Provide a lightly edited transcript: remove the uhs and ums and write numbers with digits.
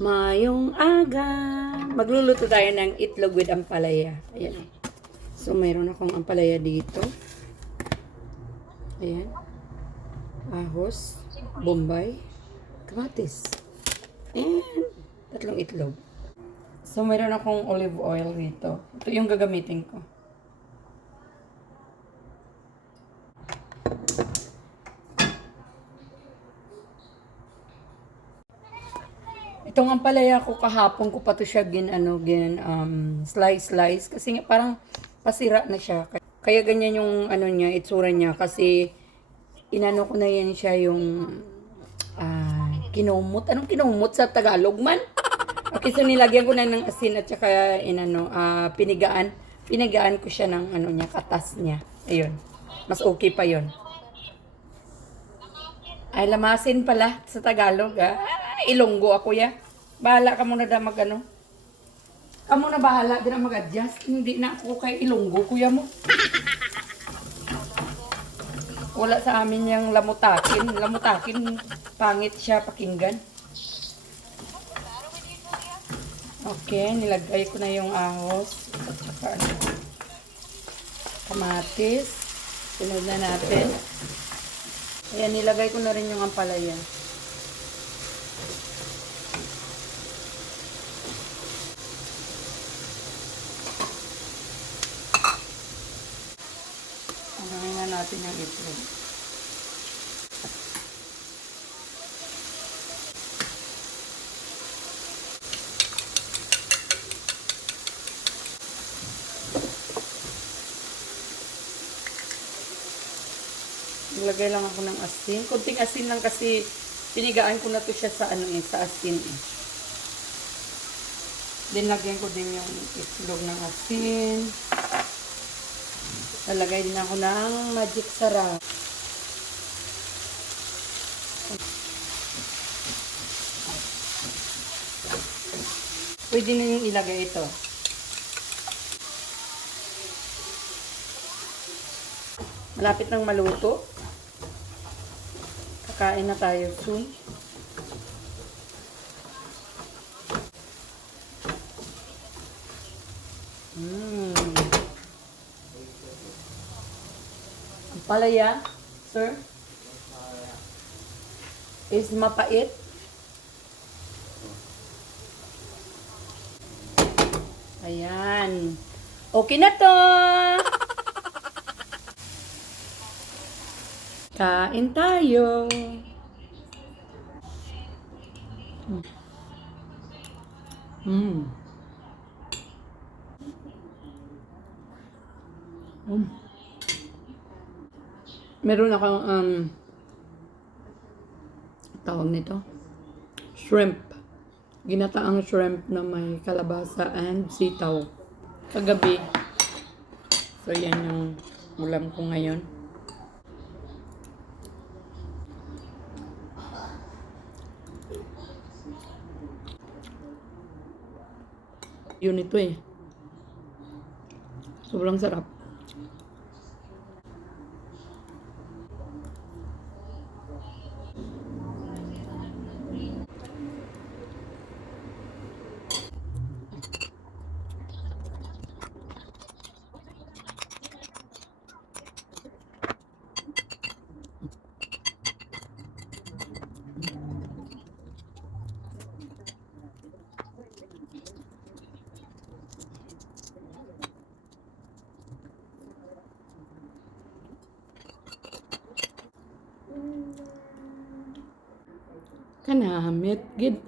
Mayong aga. Magluluto tayo ng itlog with ampalaya. Ayan. So, mayroon akong ampalaya dito. Ayan. Ahos, bombay, kamatis. And tatlong itlog. So, mayroon akong olive oil dito. Ito yung gagamitin ko. Itong ampalaya ko kahapon ko pa to siya slice kasi nga parang pasira na siya. Kaya ganyan yung niya, itsura niya kasi inano ko na yan siya yung kinumot. Anong kinumot sa Tagalog man? Okay, so nilagyan ko na ng asin at saka pinigaan. Pinigaan ko siya ng niya, katas niya. Ayun. Mas okay pa 'yon. Ay, lamasin pala sa Tagalog, ha? Ilonggo ako, ya. Bahala ka muna na Kamu na bahala, di na mag-adjust. Hindi na ako kay Ilonggo, kuya mo. Wala sa amin yung lamutakin. Lamutakin, pangit siya pakinggan. Okay, nilagay ko na yung ahos. At saka kamatis. Sunod na natin. Ayan, nilagay ko na rin yung ampalaya. Angayin na natin yung itlog. Nilagay lang ako ng asin. Kunting asin lang kasi pinigaan ko na to siya sa sa asin eh. Then lagyan ko din yung itlog ng asin. Lalagay din ako ng magic sarap. Pwede na yung ilagay ito. Malapit nang maluto. Kakain na tayo soon. Ang palaya, sir, is mapait. Ayan. Okay na to. Kain tayo. Meron akong tawag nito, shrimp. Ginataang shrimp na may kalabasa and sitaw. Kagabi. So yan yung ulam ko ngayon. Yun ito eh. Sobrang sarap. Kanamit gid